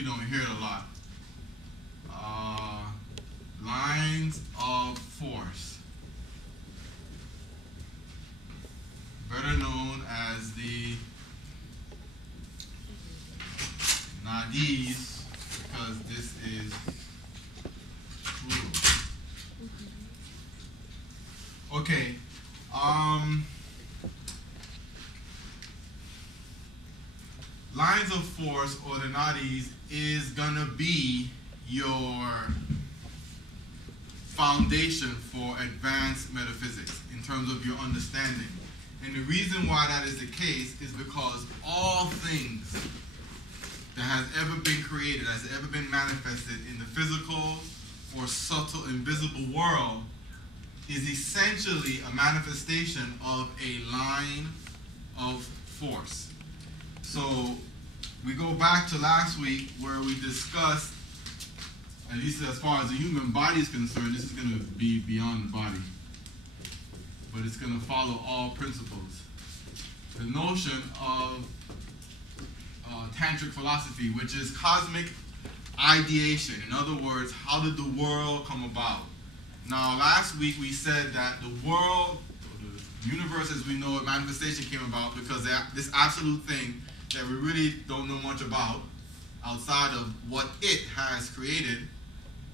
really don't hear it a lot. Lines of force, better known as the nadis, because this is plural. Okay. Lines of force, or the nadis, is gonna be your foundation for advanced metaphysics in terms of your understanding. And the reason why that is the case is because all things that has ever been created, has ever been manifested in the physical or subtle invisible world is essentially a manifestation of a line of force. So we go back to last week where we discussed, at least as far as the human body is concerned, this is going to be beyond the body, but it's going to follow all principles. The notion of tantric philosophy, which is cosmic ideation. In other words, how did the world come about? Now, last week we said that the world, the universe as we know it, manifestation came about because this absolute thing that we really don't know much about outside of what it has created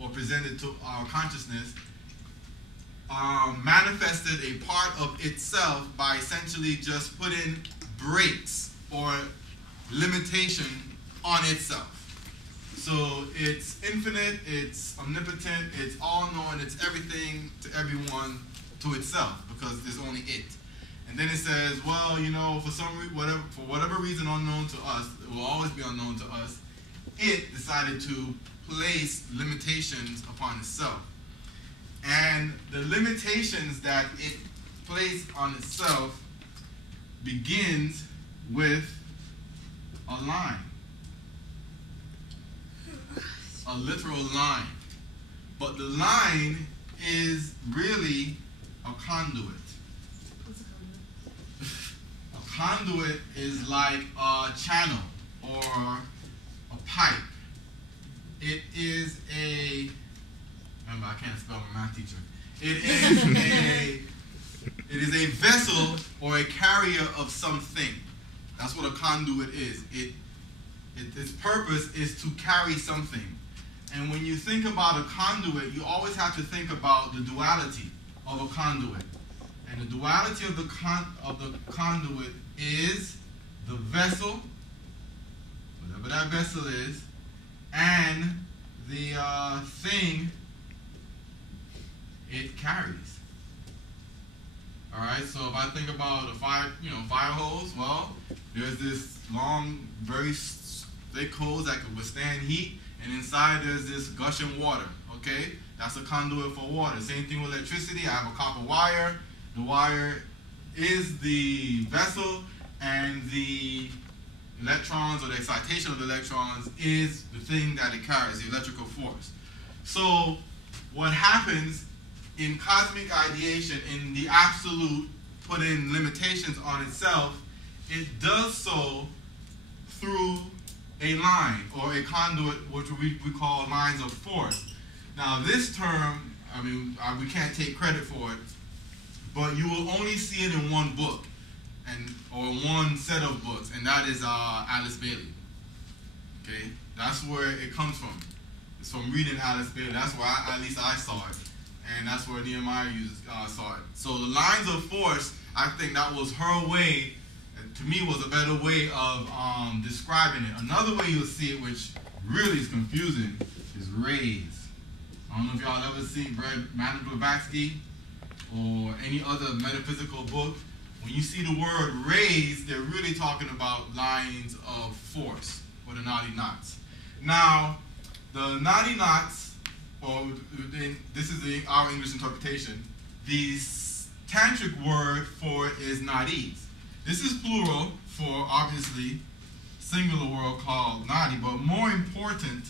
or presented to our consciousness, manifested a part of itself by essentially just putting brakes or limitation on itself. So it's infinite, it's omnipotent, it's all-knowing, it's everything to everyone to itself because there's only it. And then it says, well, you know, for whatever reason unknown to us, it will always be unknown to us, it decided to place limitations upon itself. And the limitations that it placed on itself begins with a line. A literal line. But the line is really a conduit. A conduit is like a channel or a pipe. It is a, remember I can't spell my math teacher. It is a vessel or a carrier of something. That's what a conduit is. Its purpose is to carry something. And when you think about a conduit, you always have to think about the duality of a conduit. And the duality of the conduit is the vessel, whatever that vessel is, and the thing it carries. All right. So if I think about a fire hose, well, there's this long, very thick hose that can withstand heat. And inside there's this gushing water, okay? That's a conduit for water. Same thing with electricity. I have a copper wire. The wire is the vessel, and the electrons or the excitation of the electrons is the thing that it carries, the electrical force. So what happens in cosmic ideation, in the absolute, putting limitations on itself, it does so through a line or a conduit, which we call lines of force. Now this term, I mean, we can't take credit for it, but you will only see it in one book, or one set of books, and that is Alice Bailey. Okay, that's where it comes from. It's from reading Alice Bailey. That's where at least I saw it, and that's where Nehemiah saw it. So the lines of force, I think that was her way. To me, was a better way of describing it. Another way you'll see it, which really is confusing, is rays. I don't know if y'all ever seen Madame Blavatsky or any other metaphysical book. When you see the word rays, they're really talking about lines of force, or the nadi knots. Now, the nadi knots, or this is our English interpretation, the tantric word for it is nadis. This is plural for, obviously, singular word called nadi, but more important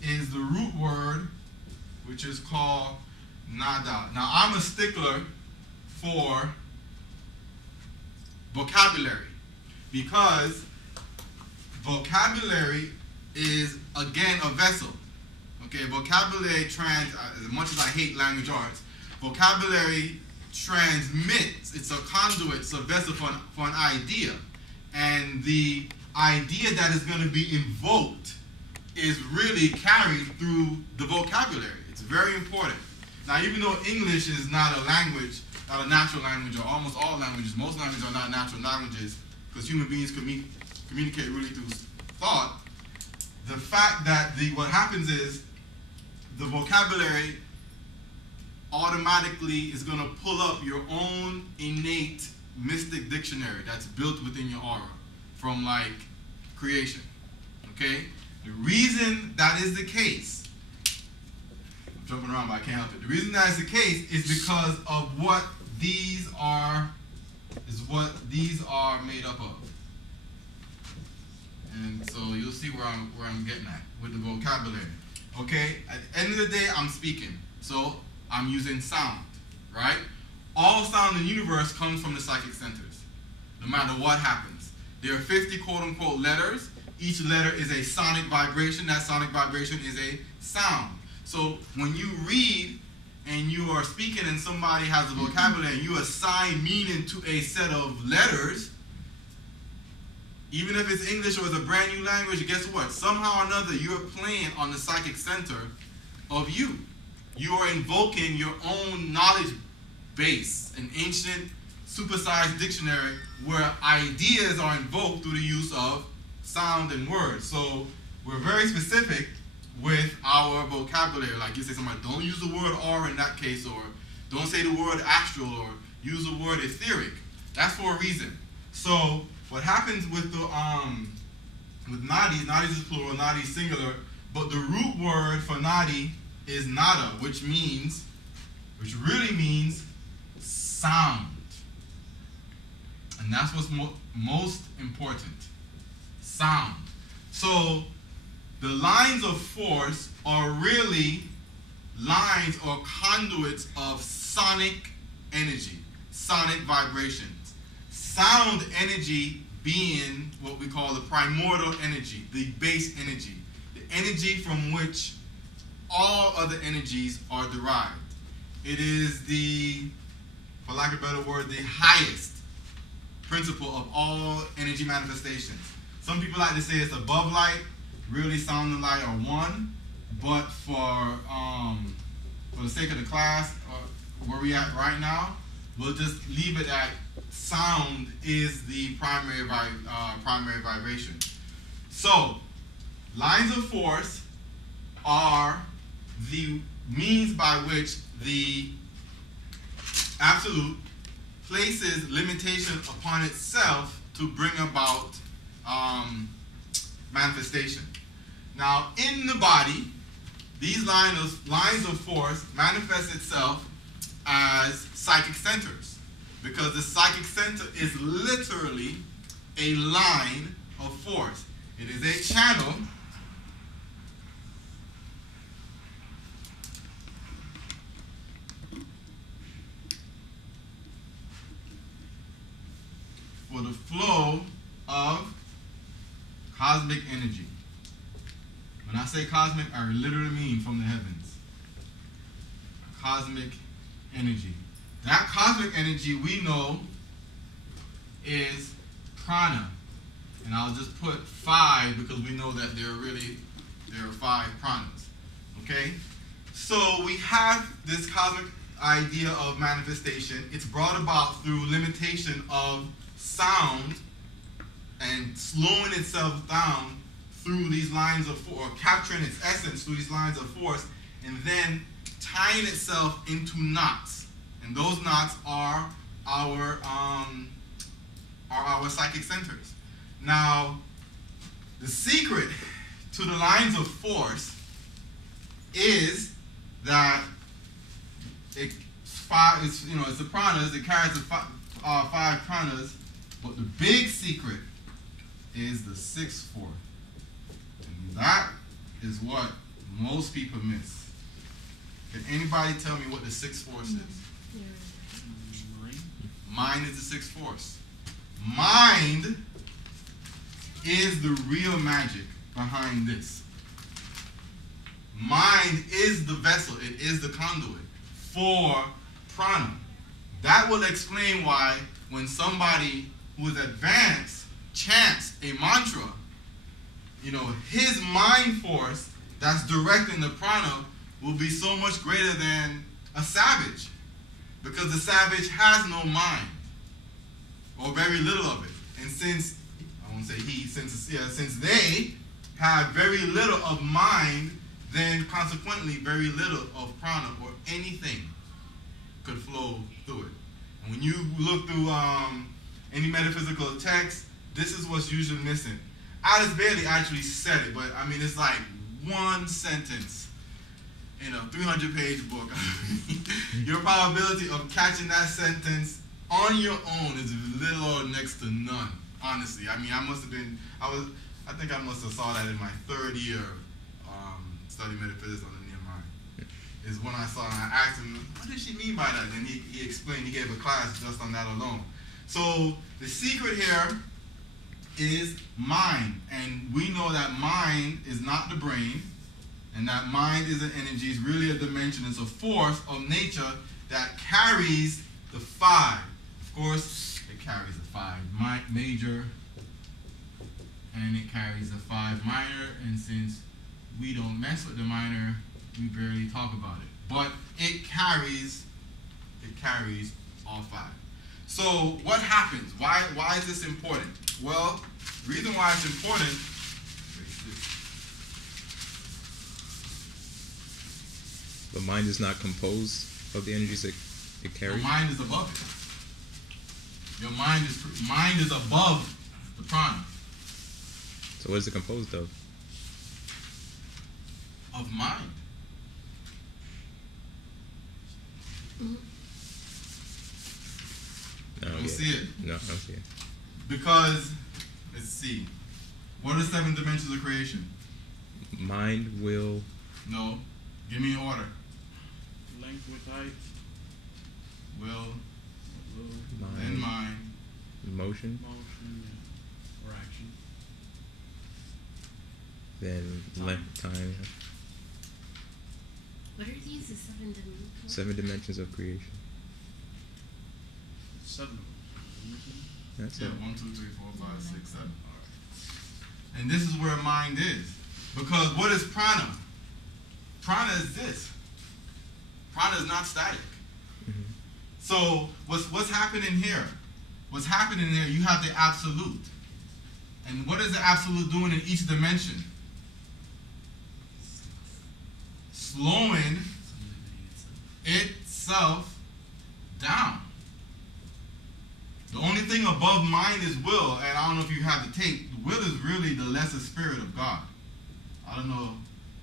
is the root word, which is called nada. Now, I'm a stickler for vocabulary, because vocabulary is, again, a vessel. Okay, vocabulary as much as I hate language arts, vocabulary transmits, it's a conduit, it's a vessel for an idea. And the idea that is going to be invoked is really carried through the vocabulary. It's very important. Now, even though English is not a language, not a natural language, or almost all languages, most languages are not natural languages, because human beings communicate really through thought, the fact that what happens is the vocabulary automatically is going to pull up your own innate mystic dictionary that's built within your aura from like creation. Okay? The reason that is the case, I'm jumping around but I can't help it. The reason that is the case is because of what these are made up of. And so you'll see where I'm getting at with the vocabulary. Okay? At the end of the day, I'm speaking. So I'm using sound, right? All sound in the universe comes from the psychic centers, no matter what happens. There are 50 quote-unquote letters. Each letter is a sonic vibration. That sonic vibration is a sound. So when you read and you are speaking and somebody has a vocabulary and you assign meaning to a set of letters, even if it's English or it's a brand new language, guess what? Somehow or another, you're playing on the psychic center of you. You are invoking your own knowledge base, an ancient supersized dictionary where ideas are invoked through the use of sound and words. So we're very specific with our vocabulary. Like you say somebody, don't use the word aura in that case, or don't say the word astral, or use the word etheric. That's for a reason. So what happens with the with nadis is plural, nadi is singular, but the root word for nadi is nada, which really means sound. And that's what's most important. Sound. So the lines of force are really lines or conduits of sonic energy, sonic vibrations. Sound energy being what we call the primordial energy, the base energy, the energy from which all other energies are derived. It is the, for lack of a better word, the highest principle of all energy manifestations. Some people like to say it's above light. Really, sound and light are one. But for the sake of the class, where we at right now, we'll just leave it at sound is the primary vibration. So, lines of force are the means by which the absolute places limitation upon itself to bring about manifestation. Now, in the body, these lines of force manifest itself as psychic centers, because the psychic center is literally a line of force. It is a channel for the flow of cosmic energy. When I say cosmic, I literally mean from the heavens. Cosmic energy. That cosmic energy we know is prana. And I'll just put 5 because we know that there are 5 pranas. Okay? So we have this cosmic idea of manifestation. It's brought about through limitation of sound and slowing itself down through these lines of force, or capturing its essence through these lines of force, and then tying itself into knots. And those knots are our psychic centers. Now, the secret to the lines of force is that it's the pranas. It carries the 5 pranas, but the big secret is the 6th force. And that is what most people miss. Can anybody tell me what the 6th force is? Mind is the 6th force. Mind is the real magic. behind this. Mind is the vessel, it is the conduit for prana. That will explain why when somebody who is advanced chants a mantra, his mind force that's directing the prana will be so much greater than a savage, because the savage has no mind, or very little of it. And since they have very little of mind, then consequently very little of prana or anything could flow through it. And when you look through any metaphysical text, this is what's usually missing. Alice Bailey actually said it, but I mean, it's like one sentence in a 300-page book. Your probability of catching that sentence on your own is little or next to none, honestly. I mean, I think I must have saw that in my third year studying metaphysics on the Nehemiah. Is when I saw it, and I asked him, what did she mean by that? And he explained, he gave a class just on that alone. So the secret here is mind. And we know that mind is not the brain, and that mind is an energy, it's really a dimension, it's a force of nature that carries the five. Of course, it carries the five major, and it carries the five minor, and since we don't mess with the minor, we barely talk about it. But it carries all five. So what happens? Why is this important? Well, the reason why it's important is the mind is not composed of the energies it carries. Your mind is above it. Your mind is above the prana. So what is it composed of? Of mind. No, you don't see it? No, I don't see it. Because, let's see. What are the 7 dimensions of creation? Mind, will. No. Give me an order. Length with height. Will. Mind. Then mind. Motion. Or action. Then length, time. What are these? The 7 dimensions? 7 dimensions of creation. 7. That's Yeah, it. 1, 2, 3, 4, 5, 6, 7. All right. And this is where mind is. Because what is prana? Prana is this. Prana is not static. Mm-hmm. So what's happening here? What's happening here, you have the absolute. And what is the absolute doing in each dimension? Slowing itself down. The only thing above mind is will, and I don't know if you have the tape. Will is really the lesser spirit of God. I don't know.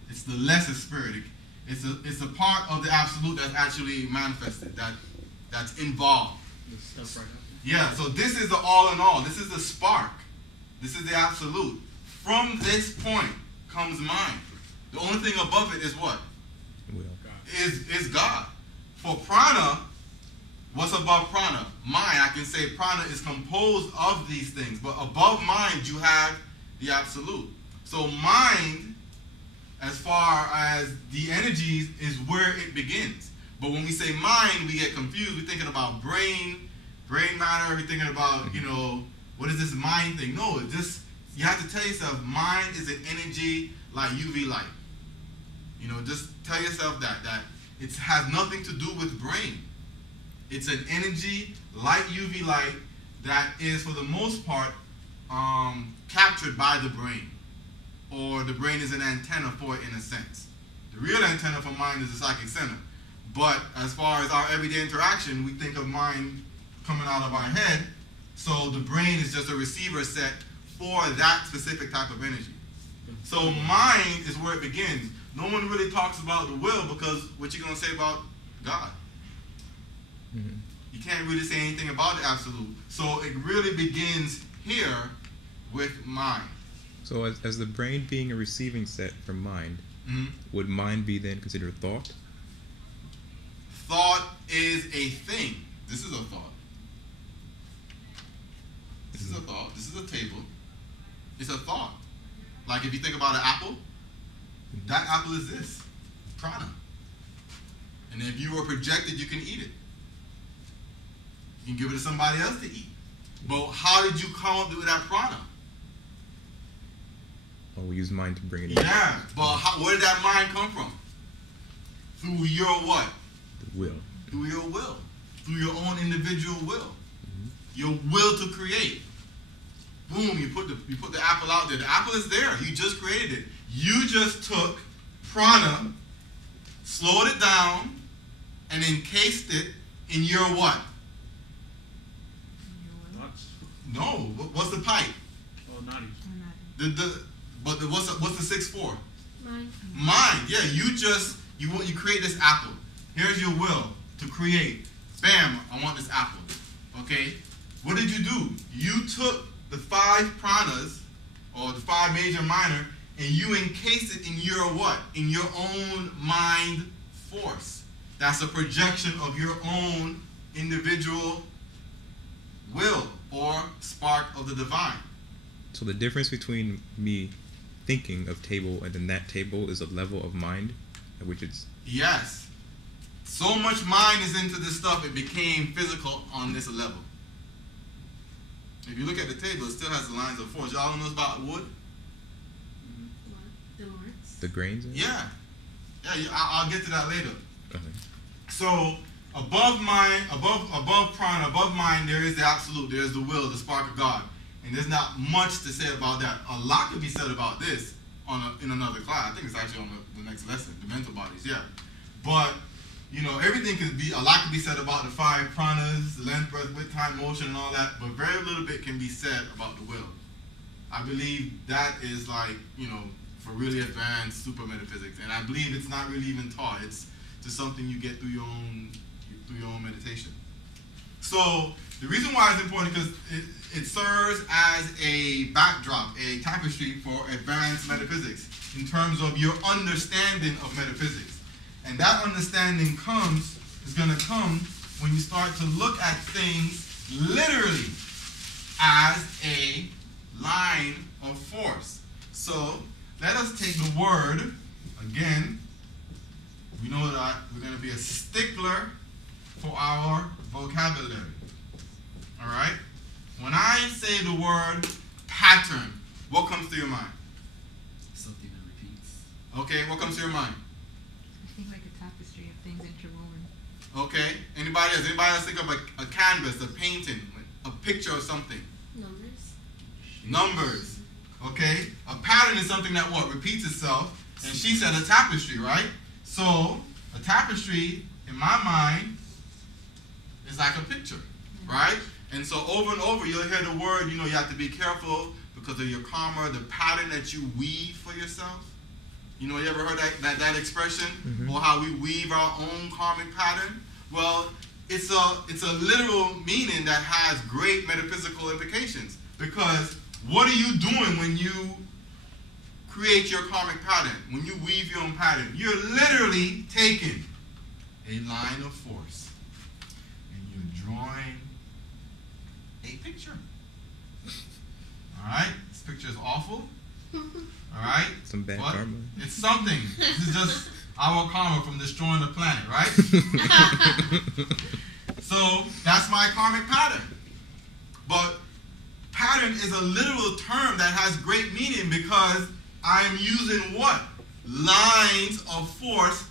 It's the lesser spirit. It's a part of the absolute that's actually manifested, that's involved. The stuff right after. Yeah, so this is the all in all. This is the spark. This is the absolute. From this point comes mind. The only thing above it is what? Will. Is God. For prana, what's above prana? Mind. I can say prana is composed of these things, but above mind you have the absolute. So mind, as far as the energies, is where it begins. But when we say mind, we get confused. We're thinking about brain matter. We're thinking about, what is this mind thing? No, you have to tell yourself, mind is an energy like UV light. Just tell yourself that it has nothing to do with brain. It's an energy like UV light that is, for the most part, captured by the brain. Or the brain is an antenna for it in a sense. The real antenna for mind is the psychic center. But as far as our everyday interaction, we think of mind coming out of our head. So the brain is just a receiver set for that specific type of energy. So mind is where it begins. No one really talks about the will, because what you going to say about God? Mm-hmm. You can't really say anything about the absolute. So it really begins here with mind. So as the brain being a receiving set from mind, would mind be then considered thought? Thought is a thing. This is a thought. This is a thought. This is a table. It's a thought. Like if you think about an apple, that apple is this, prana. And if you were projected, you can eat it. You can give it to somebody else to eat. But how did you come up with that prana? Oh, we use mind to bring it in. Yeah, but where did that mind come from? Through your what? The will. Through your will. Through your own individual will. Your will to create. Boom, you put the apple out there. The apple is there. You just created it. You just took prana, slowed it down, and encased it in your what? Nuts. No, what's the pipe? Oh, naughty. What's the 6 for? Mind. Mind. Yeah, you create this apple. Here's your will to create. Bam, I want this apple. Okay? What did you do? You took the 5 pranas, or the 5 major minor, and you encased it in your what? In your own mind force. That's a projection of your own individual will or spark of the divine. So the difference between me thinking of table and then that table is a level of mind at which it's... Yes. So much mind is into this stuff, it became physical on this level. If you look at the table, it still has the lines of force. Y'all know about wood? What? The marks? The grains? In it? Yeah. I'll get to that later. Okay. So above mind, above prana, above mind, there is the absolute. There is the will, the spark of God, and there's not much to say about that. A lot could be said about this in another class. I think it's actually on the next lesson, the mental bodies. Yeah, but everything a lot could be said about the 5 pranas, the length, breadth, width, time, motion, and all that. But very little bit can be said about the will. I believe that is for really advanced super metaphysics, and I believe it's not really even taught. It's just something you get through your own meditation. So the reason why it's important because it serves as a backdrop, a tapestry for advanced metaphysics in terms of your understanding of metaphysics. And that understanding is going to come when you start to look at things literally as a line of force. So let us take the word, again, we know that we're going to be a stickler for our vocabulary. All right? When I say the word pattern, what comes to your mind? Something that repeats. Okay, what comes to your mind? I think like a tapestry of things interwoven. Okay. Anybody else think of a canvas, a painting, a picture of something? Numbers. Numbers. Okay. A pattern is something that what? Repeats itself. And she said a tapestry, right? So a tapestry, in my mind, is like a picture, right? And so over and over, you'll hear the word, you have to be careful because of your karma, the pattern that you weave for yourself. You ever heard that expression? Mm-hmm. Or how we weave our own karmic pattern? Well, it's a literal meaning that has great metaphysical implications. Because what are you doing when you create your karmic pattern? When you weave your own pattern? You're literally taking a line of force and you're drawing a picture. All right? This picture is awful. All right? Some bad But karma. it's something. This is just our karma from destroying the planet, right? So that's my karmic pattern. But pattern is a literal term that has great meaning because I'm using what? Lines of force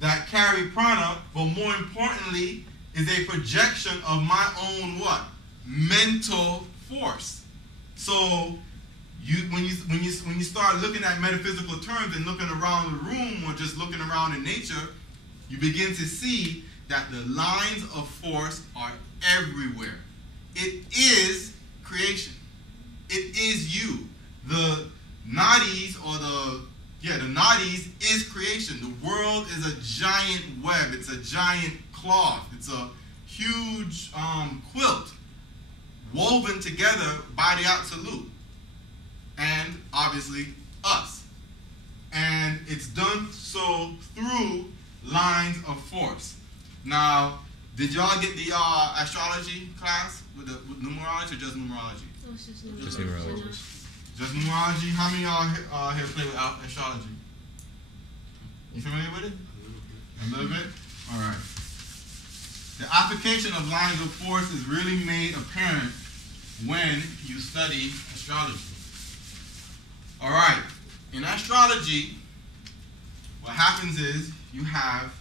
that carry prana, but more importantly, is a projection of my own what? Mental force. So when you start looking at metaphysical terms and looking around the room or just looking around in nature, you begin to see that the lines of force are everywhere. It is creation. It is you. The nadis the nadis is creation. The world is a giant web. It's a giant cloth. It's a huge quilt woven together by the Absolute. And obviously us. And it's done so through lines of force. Now, did y'all get the astrology class with numerology or just numerology? Oh, it's just Just numerology. numerology. Just numerology. How many of y'all here play with astrology? You familiar with it? A little bit? All right. The application of lines of force is really made apparent when you study astrology. All right. In astrology, what happens is you have,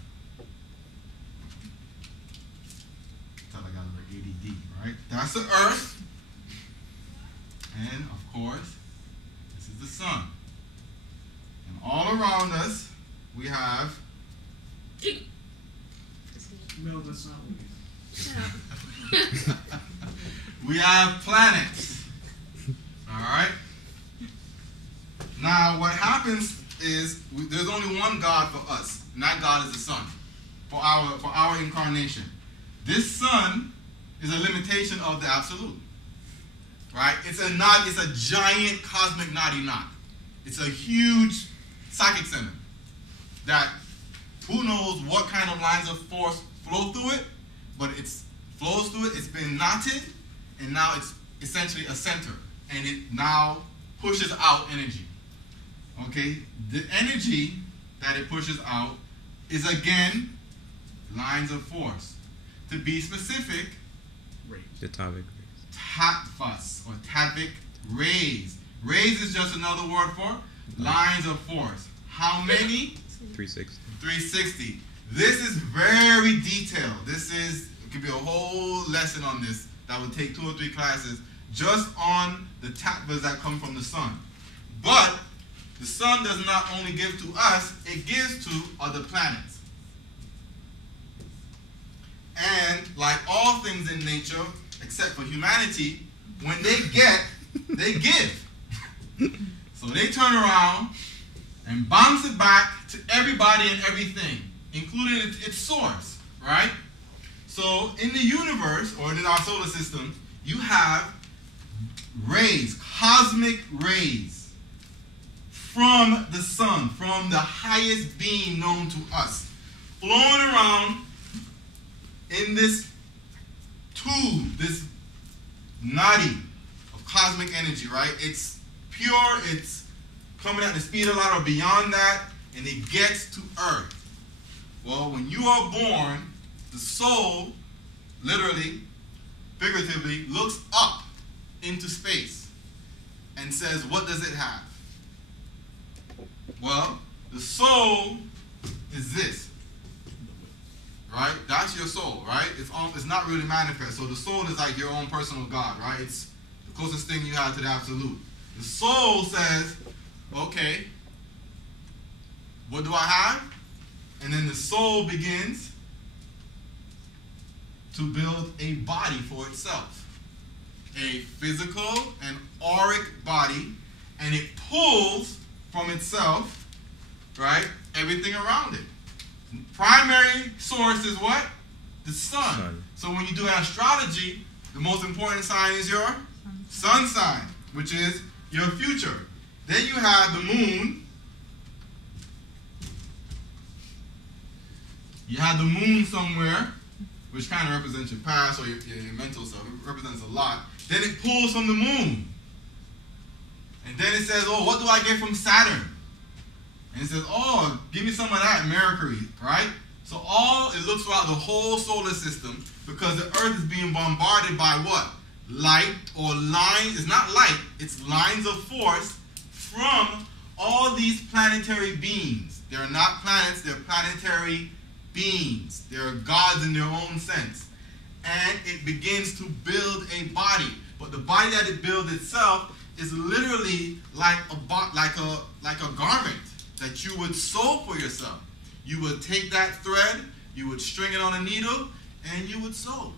I got a little ADD, right? That's the Earth. And of course, this is the sun. And all around us, we have No, that's not what Shut up. we have planets. All right. Now, what happens is there's only one God for us, and that God is the sun. For our incarnation, this sun is a limitation of the absolute. Right? It's a knot. It's a giant cosmic knotty knot. It's a huge psychic center that who knows what kind of lines of force flow through it, but it flows through it. It's been knotted, and now it's essentially a center, and it now pushes out energy. Okay, the energy that it pushes out is again lines of force. To be specific, race. The topic. tatvas or tavic rays. Rays is just another word for lines of force. How many? 360. 360. This is very detailed. It could be a whole lesson on this that would take 2 or 3 classes just on the tattvas that come from the sun. But the sun does not only give to us, it gives to other planets. And like all things in nature, except for humanity, when they get, they give. So they turn around and bounce it back to everybody and everything, including its source, right? So in the universe, or in our solar system, you have rays, cosmic rays from the sun, from the highest being known to us, flowing around in this tube, this knotty of cosmic energy, right? It's pure, it's coming at the speed of light or beyond that, and it gets to Earth. Well, when you are born, the soul, literally, figuratively, looks up into space and says, what does it have? Well, the soul is this, right? That's your soul, right? It's not really manifest. So the soul is like your own personal God, right? It's the closest thing you have to the absolute. The soul says, okay, what do I have? And then the soul begins to build a body for itself. A physical and auric body, and it pulls from itself, right, everything around it. Primary source is what? The sun. So when you do astrology, the most important sign is your sun sign, which is your future. Then you have the moon. You have the moon somewhere, which kind of represents your past or your mental self. It represents a lot. Then it pulls from the moon. And then it says, oh, what do I get from Saturn? And it says, oh, give me some of that, Mercury, right? So it looks throughout the whole solar system because the Earth is being bombarded by what? Light or lines. It's not light, it's lines of force from all these planetary beings. They're not planets, they're planetary beings. They're gods in their own sense. And it begins to build a body. But the body that it builds itself is literally like a garment that you would sew for yourself. You would take that thread, you would string it on a needle, and you would sew.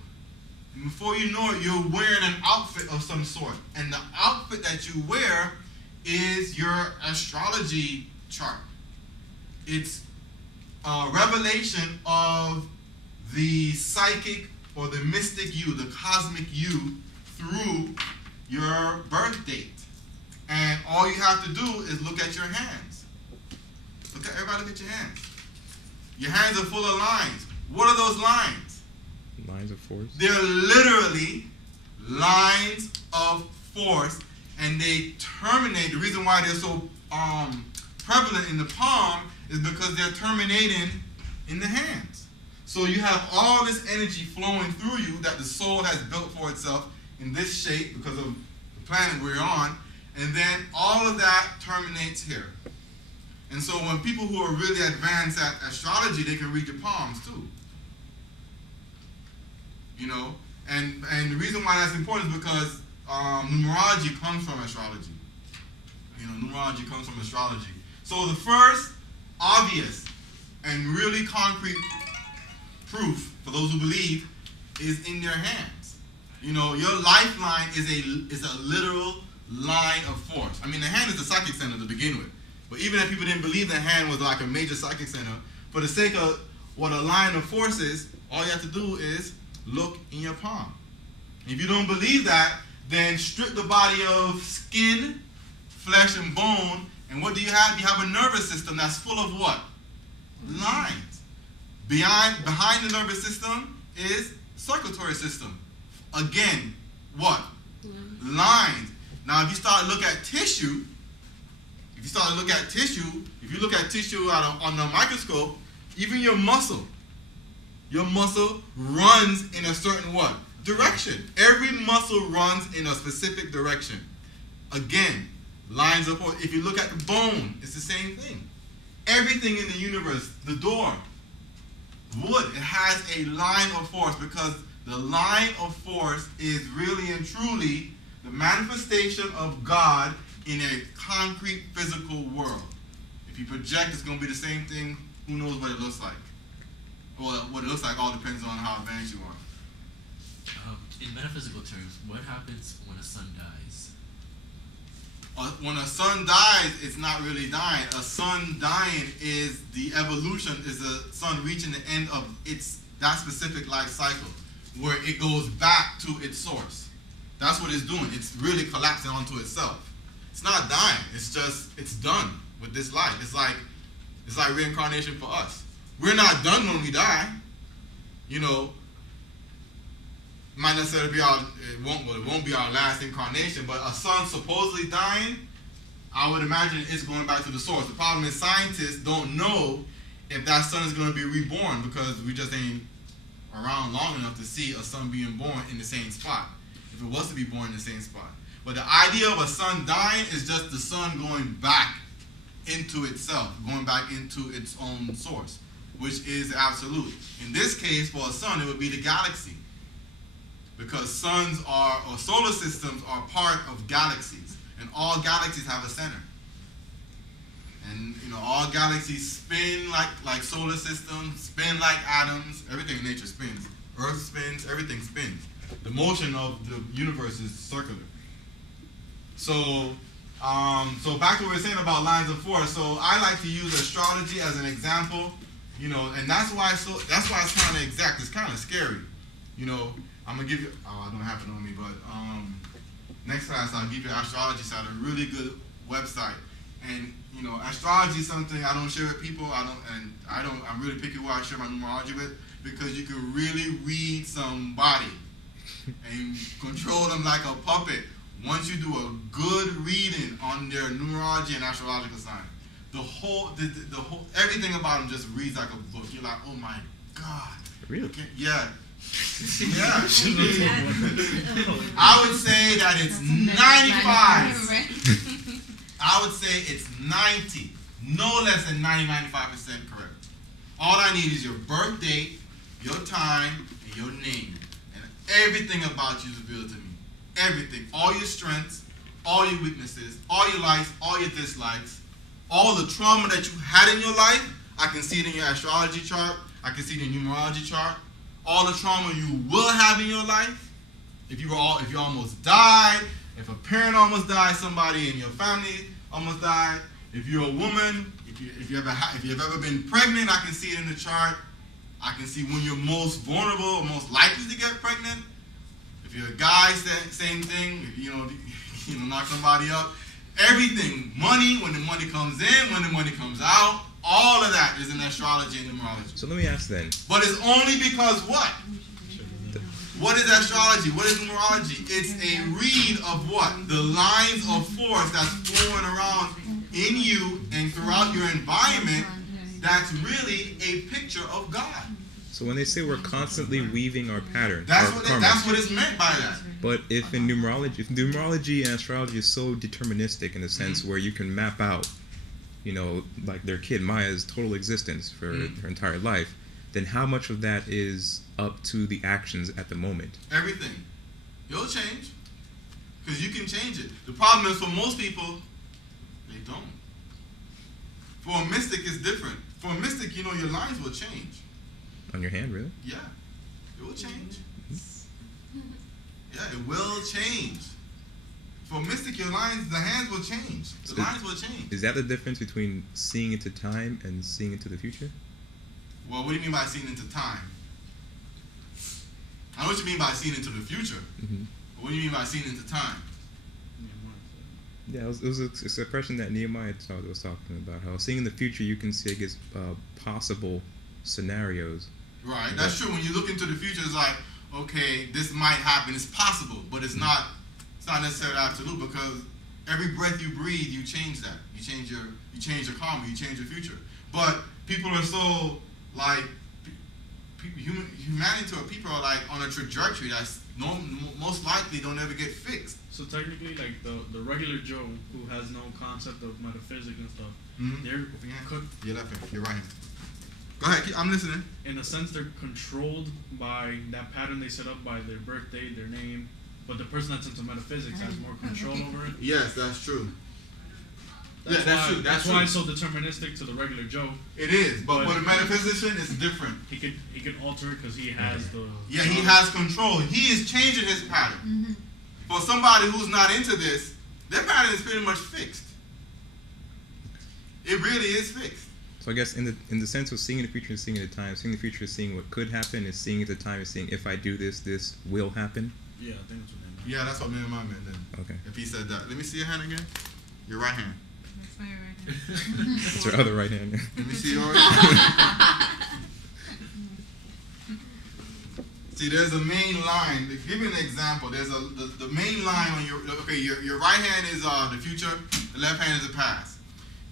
And before you know it, you're wearing an outfit of some sort. And the outfit that you wear is your astrology chart. It's a revelation of the psychic or the mystic you, the cosmic you, through your birth date. And all you have to do is look at your hands. Everybody look at your hands. Your hands are full of lines. What are those lines? Lines of force. They're literally lines of force. and they terminate. The reason why they're so prevalent in the palm is because they're terminating in the hands. So you have all this energy flowing through you that the soul has built for itself in this shape because of the planet we're on, and then all of that terminates here. And so when people who are really advanced at astrology, they can read your palms too. You know, and the reason why that's important is because numerology comes from astrology. You know, numerology comes from astrology. So the first obvious and really concrete proof for those who believe is in their hands. You know, your lifeline is a literal line of force. I mean, the hand is the psychic center to begin with. But even if people didn't believe the hand was like a major psychic center, for the sake of what a line of force is, all you have to do is look in your palm. If you don't believe that, then strip the body of skin, flesh, and bone, and what do you have? You have a nervous system that's full of what? Lines. Behind the nervous system is circulatory system. Again, what? Lines. Now, if you start to look at tissue, if you look at tissue on the microscope, even your muscle runs in a certain what? Direction. Every muscle runs in a specific direction. Again, lines of force. If you look at the bone, it's the same thing. Everything in the universe, the door, wood, it has a line of force because the line of force is really and truly the manifestation of God in a concrete physical world. If you project, it's going to be the same thing. Who knows what it looks like? Well, what it looks like all depends on how advanced you are. In metaphysical terms, what happens when a sun dies? When a sun dies, it's not really dying. A sun dying is the evolution, is the sun reaching the end of that specific life cycle, where it goes back to its source. That's what it's doing. It's really collapsing onto itself. It's not dying. It's just, it's done with this life. It's like reincarnation for us. We're not done when we die. You know, might necessarily be it won't be our last incarnation, but a sun supposedly dying, I would imagine it's going back to the source. The problem is scientists don't know if that sun is going to be reborn because we just ain't around long enough to see a sun being born in the same spot. If it was to be born in the same spot. But the idea of a sun dying is just the sun going back into itself, going back into its own source, which is absolute. In this case, for a sun, it would be the galaxy. Because suns or solar systems are part of galaxies. And all galaxies have a center. And, you know, all galaxies spin like solar systems, spin like atoms. Everything in nature spins. Earth spins, everything spins. The motion of the universe is circular. So back to what we were saying about lines of force. So I like to use astrology as an example, you know, and that's why it's kind of exact. It's kind of scary, you know. I'm gonna give you. Oh, I don't have it on me, but next class I'll give you astrology site, a really good website. And you know, astrology is something I don't share with people. I'm really picky who I share my numerology with because you can really read somebody and control them like a puppet. Once you do a good reading on their numerology and astrological sign, the whole everything about them just reads like a book. You're like, oh my God. Really? Yeah. Yeah. I would say that it's 95. I would say it's 90. No less than 90-95% correct. All I need is your birth date, your time, and your name. And everything about you is revealed to me. Everything. All your strengths, all your weaknesses, all your likes, all your dislikes, all the trauma that you had in your life, I can see it in your astrology chart. I can see it in your numerology chart. All the trauma you will have in your life. If you almost died, if a parent almost died, somebody in your family almost died. If you're a woman, if you've ever been pregnant, I can see it in the chart. I can see when you're most vulnerable or most likely to get pregnant. If you're a guy, same thing. If you know, knock somebody up. Everything, money, when the money comes in, when the money comes out, all of that is in astrology and numerology. So let me ask then. But it's only because what? What is astrology? What is numerology? It's a read of what? The lines of force that's flowing around in you and throughout your environment. That's really a picture of God. So when they say we're constantly weaving our pattern, That's our what karma, that's what is meant by that. but if numerology and astrology is so deterministic in the sense where you can map out, like their kid Maya's total existence for her entire life, then how much of that is up to the actions at the moment? Everything. It'll change. Because you can change it. The problem is for most people, they don't. For a mystic, it's different. For a mystic, your lines will change. On your hand, really? Yeah. It will change. Yeah, it will change. For a mystic, the hands will change. The lines will change. Is that the difference between seeing into time and seeing into the future? Well, what do you mean by seeing into time? I know what you mean by seeing into the future. Mm-hmm. But what do you mean by seeing into time? Yeah, it was an expression that Nehemiah was talking about, how seeing in the future you can see, I guess, possible scenarios. Right, that's true. When you look into the future, it's like, okay, this might happen. It's possible, but it's not necessarily absolute, because every breath you breathe, you change that. You change your karma. You change your future. But people are so like humanity or people are like on a trajectory that's most likely don't ever get fixed. So technically, like the regular Joe who has no concept of metaphysics and stuff, they're Your left hand, your right hand. Go ahead, I'm listening. In a sense, they're controlled by that pattern they set up by their birthday, their name, but the person that's into metaphysics has more control over it. Yes, that's true. That's that's why, true. That's why it's so deterministic to the regular Joe. It is, but for the metaphysician, it's different. He can alter it because he has the. Yeah, he has control. He is changing his pattern. Mm-hmm. For somebody who's not into this, their pattern is pretty much fixed. It really is fixed. So I guess in the sense of seeing in the future and seeing in the time, seeing the future is seeing what could happen, and seeing at the time is seeing if I do this, this will happen. Yeah, I think that's what they meant. Yeah, that's what me and my man did. Okay. If he said that. Let me see your hand again. Your right hand. That's my right hand. That's your other right hand. Let me see yours. See, there's a main line. To give you an example, there's the main line on your right hand is the future, the left hand is the past.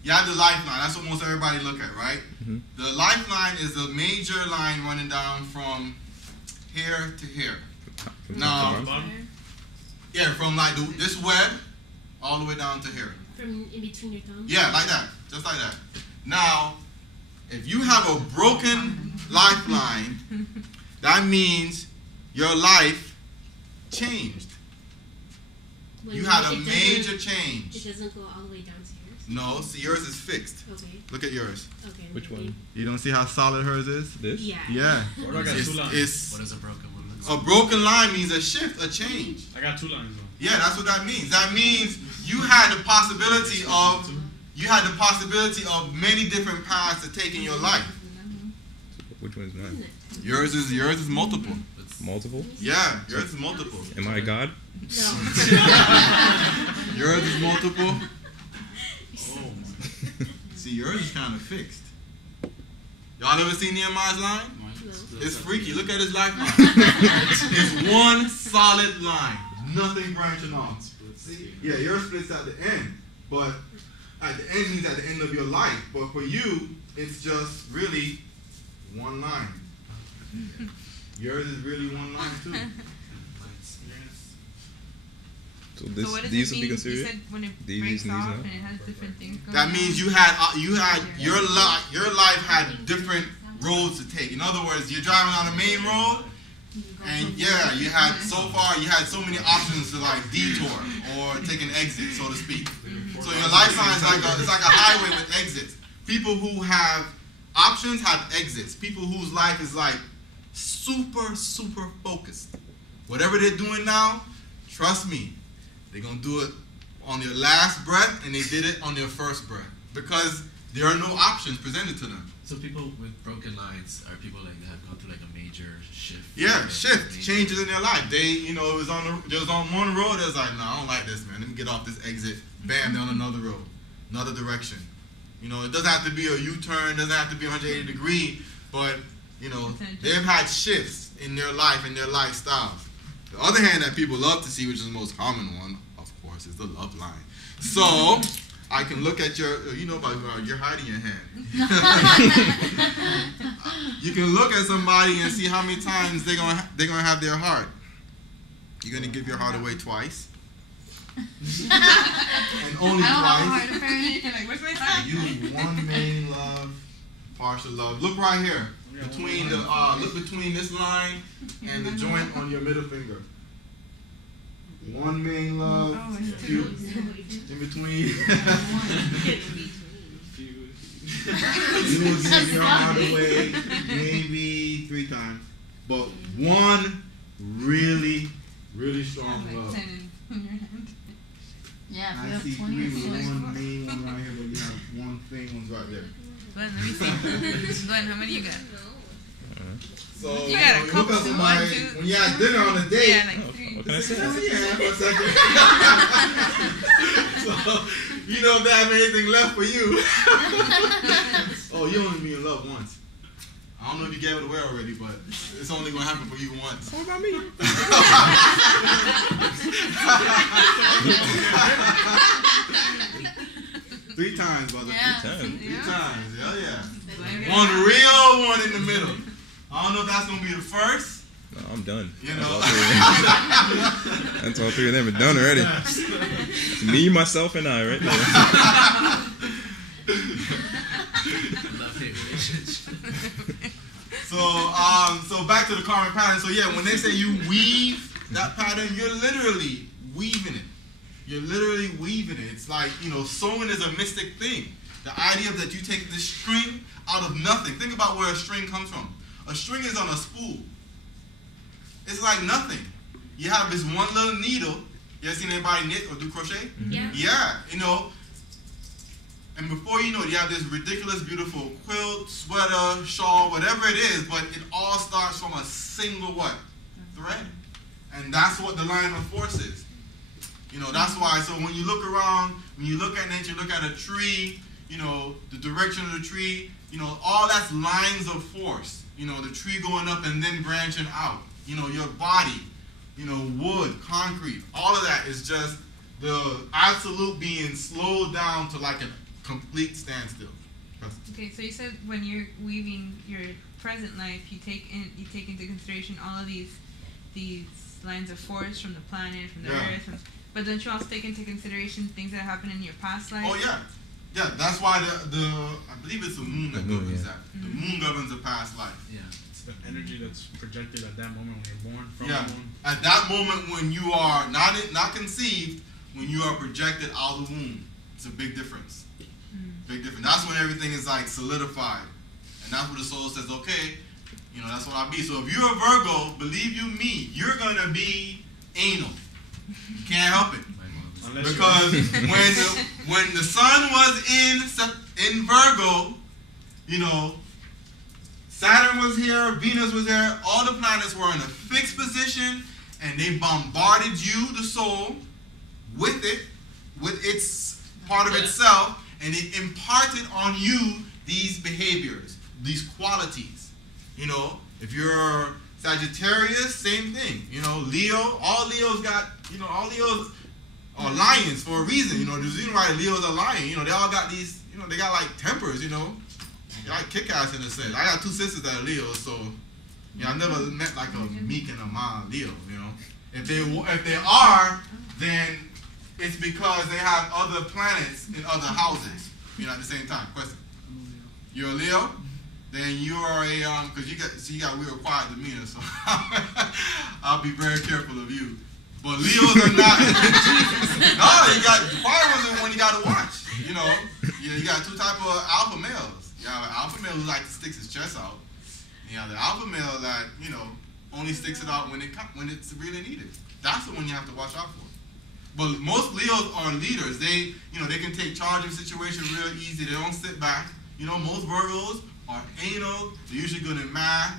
You have the lifeline. That's what most everybody look at, right? Mm-hmm. The lifeline is a major line running down from here to here. From No. top to bottom? Yeah, from like this web all the way down to here. From in between your thumbs? Yeah, like that. Just like that. Now, if you have a broken lifeline, that means your life changed. When You had a it major doesn't- change. It doesn't go all the way down to yours? No, see, yours is fixed. Okay. Look at yours. Okay. Which maybe. one? You don't see how solid hers is? This? Yeah. Yeah. Or do I got two lines? It's What is a broken woman? a broken line means a shift, a change. I got two lines though. Yeah, that's what that means. That means you had the possibility of many different paths to take in your life. Which one is Isn't mine? it? Yours is multiple. It's Multiple? Yeah, yours is multiple. Am I God? No. Yours is multiple. Oh. See, yours is kind of fixed. Y'all ever seen Nehemiah's line? No. It's freaky. Look at his lifeline. It's one solid line. Nothing branching off. See? Yeah, yours splits at the end. But at the end means at the end of your life. But for you, it's just really one line. Yours is really one line too. So So what does these it will mean? be considered? You said when it These breaks and these off now? and it has different things going That on. means your life had different roads to take. In other words, you're driving on the main road, and yeah, you had so many options to like detour or take an exit, so to speak. So your lifeline is like a highway with exits. People who have options have exits. People whose life is like super focused. Whatever they're doing now, trust me, they're gonna do it on their last breath, and they did it on their first breath because there are no options presented to them. So people with broken lines are people like that have gone through like a major shift. Yeah, Like, shift major- changes in their life. They, it was on one road. It's like, no, I don't like this, man. Let me get off this exit. Bam, they're on another road, another direction. It doesn't have to be a U-turn. Doesn't have to be 180 degree, but they've had shifts. in their life and their lifestyles. The other hand that people love to see, which is the most common one, of course, is the love line. So I can look at your, you're hiding your hand. You can look at somebody and see how many times they're gonna have their heart. You're gonna give your heart away twice, and only I don't have a twice. heart apparently. Like, where's my heart? Use one main love, partial love. Look right here, between the look between this line and the joint on your middle finger. One main love, Oh, it's few two. in between. You will That's give your heart funny. away maybe 3 times, but one really, really strong Like love. 10 in your hand. Yeah, if I you have see 20 3 or with 40. one main one right here, but you have one thing one's right there. Glenn, let me see. Glenn, how many you got? So You got a look couple, at somebody 1, 2. when you're at dinner on a date. Yeah, like Oh, 3. what can I say? Yeah, for a second. So you know if they have anything left for you. Oh, you only be in love once. I don't know if you gave it away already, but it's only gonna happen for you once. What about me? 3 times, brother. Yeah. 3 times. 3 Yeah. times. Yeah, yeah. Glenn, One real one in the middle. I don't know if that's gonna be the first. No, I'm done. You That's know. all 3 of them. That's all 3 of them are done already. It's me, myself, and I right there. Love-hate relationship. So back to the karmic pattern. So yeah, when they say you weave that pattern, you're literally weaving it. You're literally weaving it. It's like, sewing is a mystic thing. The idea that you take this string out of nothing. Think about where a string comes from. A string is on a spool. It's like nothing. You have this one little needle. You ever seen anybody knit or do crochet? Yeah. Yeah, and before you know it, you have this ridiculous, beautiful quilt, sweater, shawl, whatever it is, but it all starts from a single what? Thread. And that's what the line of force is. That's why, so when you look around, when you look at nature, look at a tree, the direction of the tree, all that's lines of force. The tree going up and then branching out. Your body, wood, concrete, all of that is just the absolute being slowed down to like a complete standstill. Okay, so you said when you're weaving your present life, you take into consideration all of these lines of force from the planet, from the Yeah. earth, but don't you also take into consideration things that happened in your past life? Oh yeah, that's why the I believe it's the moon that The moon, governs yeah. that. The moon governs the past life. Yeah. It's the energy that's projected at that moment when you're born from Yeah. the moon. At that moment when you are not conceived, when you are projected out of the womb, it's a big difference. Big difference. That's when everything is like solidified, and that's what the soul says. Okay, that's what I be. So if you're a Virgo, believe you me, you're gonna be anal. You can't help it. Unless Because when the sun was in Virgo, Saturn was here, Venus was there, all the planets were in a fixed position, and they bombarded you, the soul, with its part of itself, and it imparted on you these behaviors, these qualities. If you're Sagittarius, same thing. Leo, all Leos are lions for a reason. The reason why Leos are lion, they all got these, they got like tempers, They like kick-ass in a sense. I got 2 sisters that are Leos, so I've never met like a meek and a mild Leo, If they are, then it's because they have other planets in other houses, at the same time. Question. You're a Leo? Then you are a because you got real quiet demeanor, so I'll be very careful of you. But Leos are not. No, you got fire ones is one you got to watch. You got 2 type of alpha males. You have an alpha male who like to stick his chest out. And you have the alpha male that only sticks it out when it's really needed. That's the one you have to watch out for. But most Leos are leaders. They can take charge of a situation real easy. They don't sit back. Most Virgos are anal. They're usually good in math.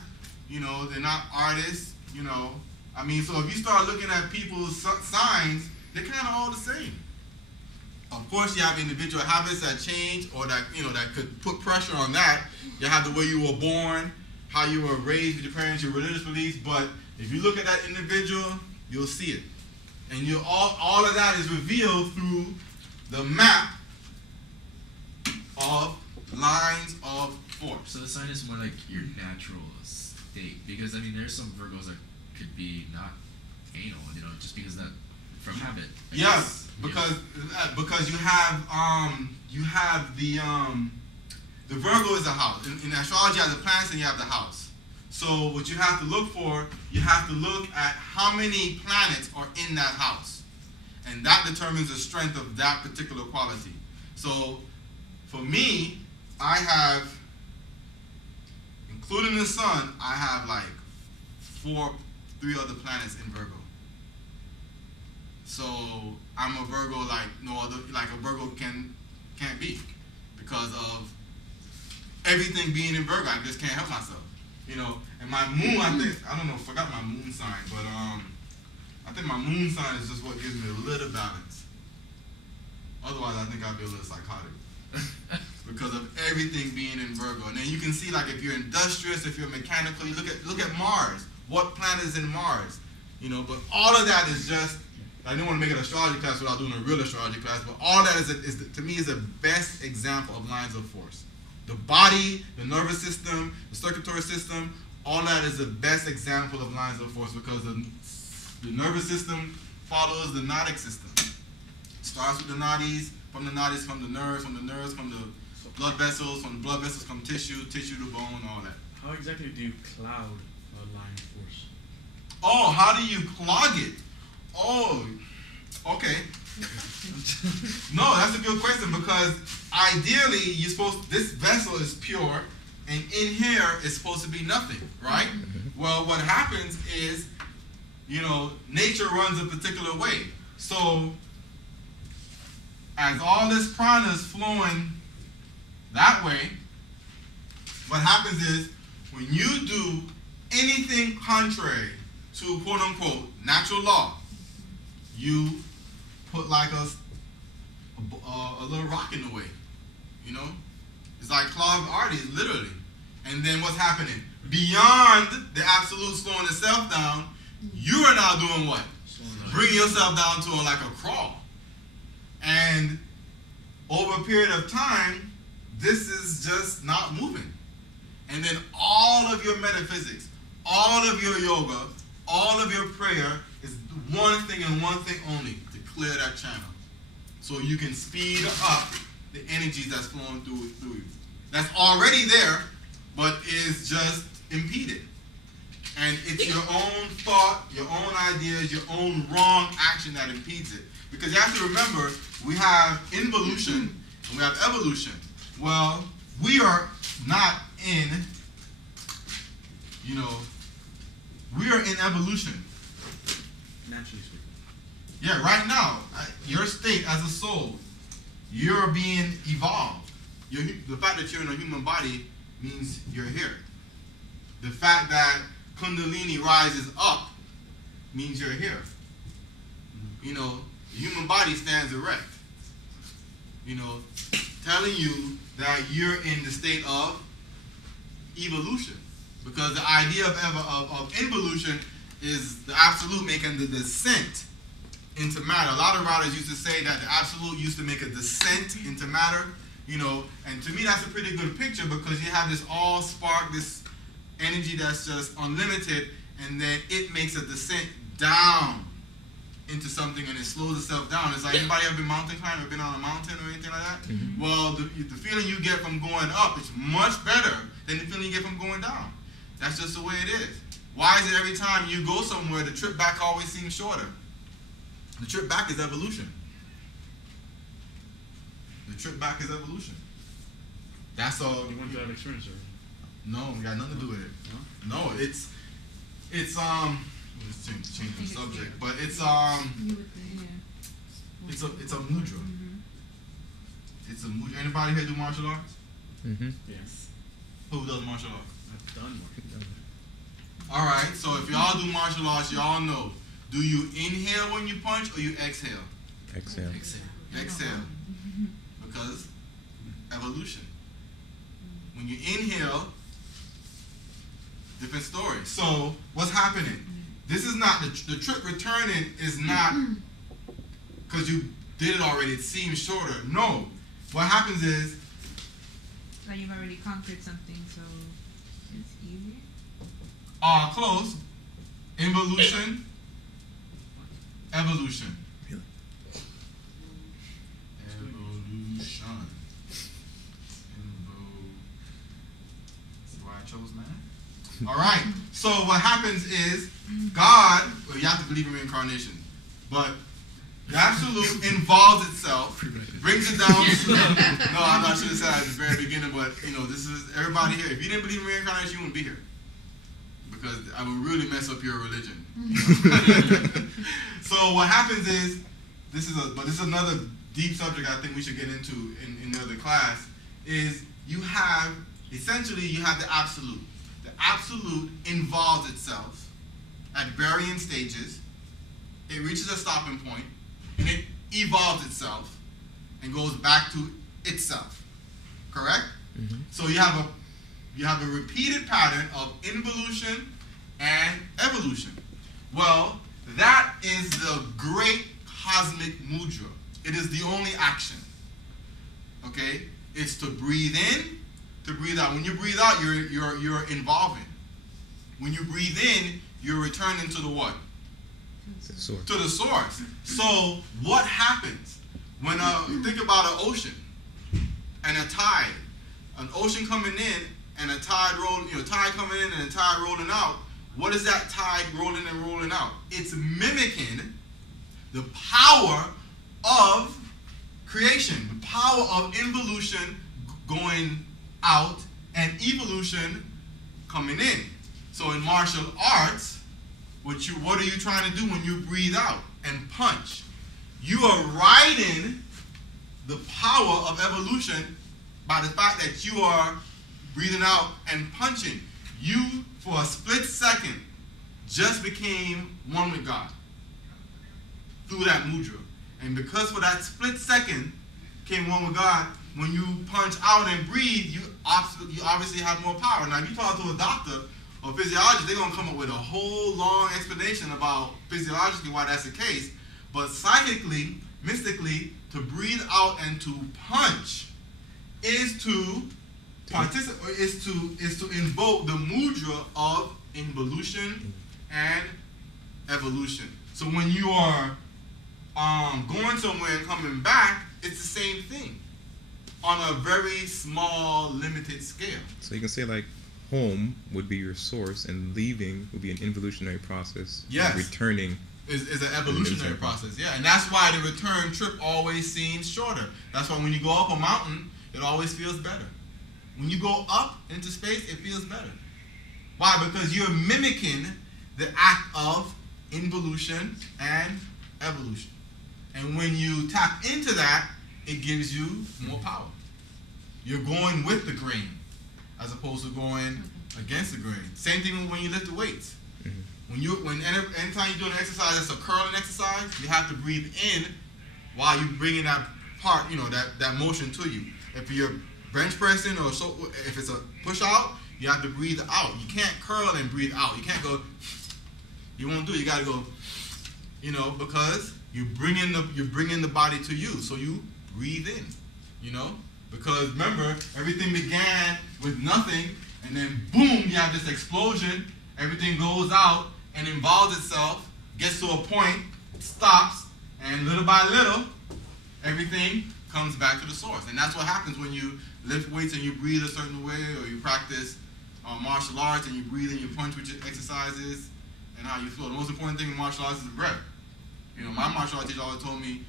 They're not artists. So if you start looking at people's signs, they're kind of all the same. Of course, you have individual habits that change or that that could put pressure on that. You have the way you were born. how you were raised with your parents, your religious beliefs, but if you look at that individual, you'll see it. And you all of that is revealed through the map of lines of force. So the sign is more like your natural state, because I mean there's some Virgos that could be not anal, you know, just because that from habit. I Yes, guess. because you have the Virgo is a house. In astrology, you have the planets and you have the house. So what you have to look for, you have to look at how many planets are in that house, and that determines the strength of that particular quality. So for me, I have, including the sun, I have like 3 other planets in Virgo. So I'm a Virgo like no other, like a Virgo can't be, because of everything being in Virgo. I just can't help myself, you know. And my moon, I don't know, forgot my moon sign, but I think my moon sign is just what gives me a little balance. Otherwise, I think I'd be a little psychotic because of everything being in Virgo. And then you can see, like, if you're industrious, if you're mechanical, you look at Mars. What planet is in Mars? You know, but all of that is just. I didn't want to make an astrology class without doing a real astrology class, but all that to me is the best example of lines of force. The body, the nervous system, the circulatory system, all that is the best example of lines of force, because the nervous system follows the notic system. It starts with the nadis, from the nadis come the nerves come the blood vessels, from the blood vessels come tissue to bone, all that. How exactly do you cloud a line of force? Oh, how do you clog it? Oh, okay. No, that's a good question, because ideally this vessel is pure, and in here it's supposed to be nothing, right? Well, what happens is, you know, nature runs a particular way. So as all this prana is flowing that way, what happens is when you do anything contrary to quote unquote natural law, you put like a little rock in the way, you know? It's like clogged arteries, literally. And then what's happening? Beyond the absolute slowing itself down, you are now doing what? Bringing yourself down to like a crawl. And over a period of time, this is just not moving. And then all of your metaphysics, all of your yoga, all of your prayer is one thing and one thing only: to clear that channel, so you can speed up the energies that's flowing through you. That's already there, but is just impeded. And it's your own thought, your own ideas, your own wrong action that impedes it. Because you have to remember, we have involution and we have evolution. Well, we are not in, you know, we are in evolution. Naturally speaking. Yeah, right now, your state as a soul, you're being evolved. The fact that you're in a human body means you're here. The fact that Kundalini rises up means you're here. You know, the human body stands erect. You know, telling you that you're in the state of evolution. Because the idea of involution is the absolute making the descent into matter. A lot of writers used to say that the absolute used to make a descent into matter, you know, and to me that's a pretty good picture, because you have this all spark, this energy that's just unlimited, and then it makes a descent down into something, and it slows itself down. It's like, anybody ever been mountain climbing, or been on a mountain or anything like that? Mm-hmm. Well, the feeling you get from going up is much better than the feeling you get from going down. That's just the way it is. Why is it every time you go somewhere, the trip back always seems shorter? The trip back is evolution. The trip back is evolution. That's all. You went through that experience already? No, it got nothing to do with it. No, it's let's change the subject, but it's a mudra. It's a mudra. Anybody here do martial arts? Mm-hmm. Yes. Who does martial arts? I've done more. All right. So if y'all do martial arts, y'all know. Do you inhale when you punch, or you exhale? Exhale. Exhale. Because evolution. When you inhale, Different story. So what's happening? This is not the trip returning is not because you did it already. It seems shorter. No. What happens is Like you've already conquered something, so it's easier. Close. Involution. Evolution. Really? Evolution. See why I chose man? Alright. So what happens is God, well, you have to believe in reincarnation. But the absolute involves itself, brings it down to no, I'm not sure to say that at the very beginning, but this is everybody here. If you didn't believe in reincarnation, you wouldn't be here. Because I would really mess up your religion. So what happens is, this is another deep subject I think we should get into in another class, is you have the absolute. The absolute involves itself at varying stages. It reaches a stopping point, and it evolves itself and goes back to itself. Correct? Mm-hmm. So you have a repeated pattern of involution and evolution. Well, that is the great cosmic mudra. It is the only action. Okay? It's to breathe in, to breathe out. When you breathe out, you're involving. When you breathe in, you're returning to the what? To the source. So what happens when think about an ocean and a tide? An ocean coming in and a tide tide coming in and a tide rolling out. What is that tide rolling and rolling out? It's mimicking the power of creation, the power of involution going out and evolution coming in. So in martial arts, what are you trying to do when you breathe out and punch? You are riding the power of evolution by the fact that you are breathing out and punching. You, for a split second, just became one with God through that mudra. And because for that split second came one with God, when you punch out and breathe, you obviously have more power. Now, if you talk to a doctor or physiologist, they're going to come up with a whole long explanation about physiologically why that's the case. But psychically, mystically, to breathe out and to punch is to participate, is to invoke the mudra of involution and evolution. So when you are going somewhere and coming back, it's the same thing on a very small, limited scale. So you can say like home would be your source and leaving would be an involutionary process. Yes. Returning is an evolutionary process, yeah. And that's why the return trip always seems shorter. That's why when you go up a mountain, it always feels better. When you go up into space, it feels better. Why? Because you're mimicking the act of involution and evolution. And when you tap into that, it gives you more power. You're going with the grain as opposed to going against the grain. Same thing when you lift the weights. Anytime you're doing an exercise that's a curling exercise, you have to breathe in while you're bringing that part, that motion to you. If you're bench pressing or so, if it's a push out, you have to breathe out. You can't curl and breathe out. You can't go. You won't do it. You got to go. Because you're bringing the body to you, so you breathe in. Because remember, everything began with nothing, and then boom, you have this explosion. Everything goes out and involves itself, gets to a point, stops, and little by little, everything comes back to the source. And that's what happens when you lift weights and you breathe a certain way, or you practice martial arts and you breathe and you punch with your exercises and how you flow. The most important thing in martial arts is the breath. My martial arts teacher always told me,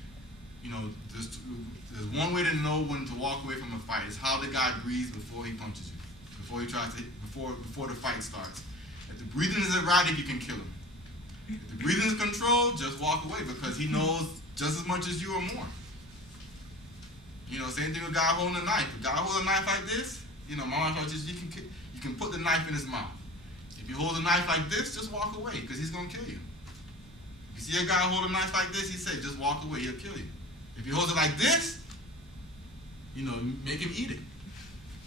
there's one way to know when to walk away from a fight. It's how the guy breathes before he punches you, before the fight starts. If the breathing isn't right, you can kill him. If the breathing is controlled, just walk away because he knows just as much as you or more. Same thing with a guy holding a knife. If a guy holds a knife like this, my martial arts teacher, you can put the knife in his mouth. If you hold a knife like this, just walk away because he's going to kill you. If you see a guy hold a knife like this, he said, just walk away, he'll kill you. If he holds it like this, make him eat it.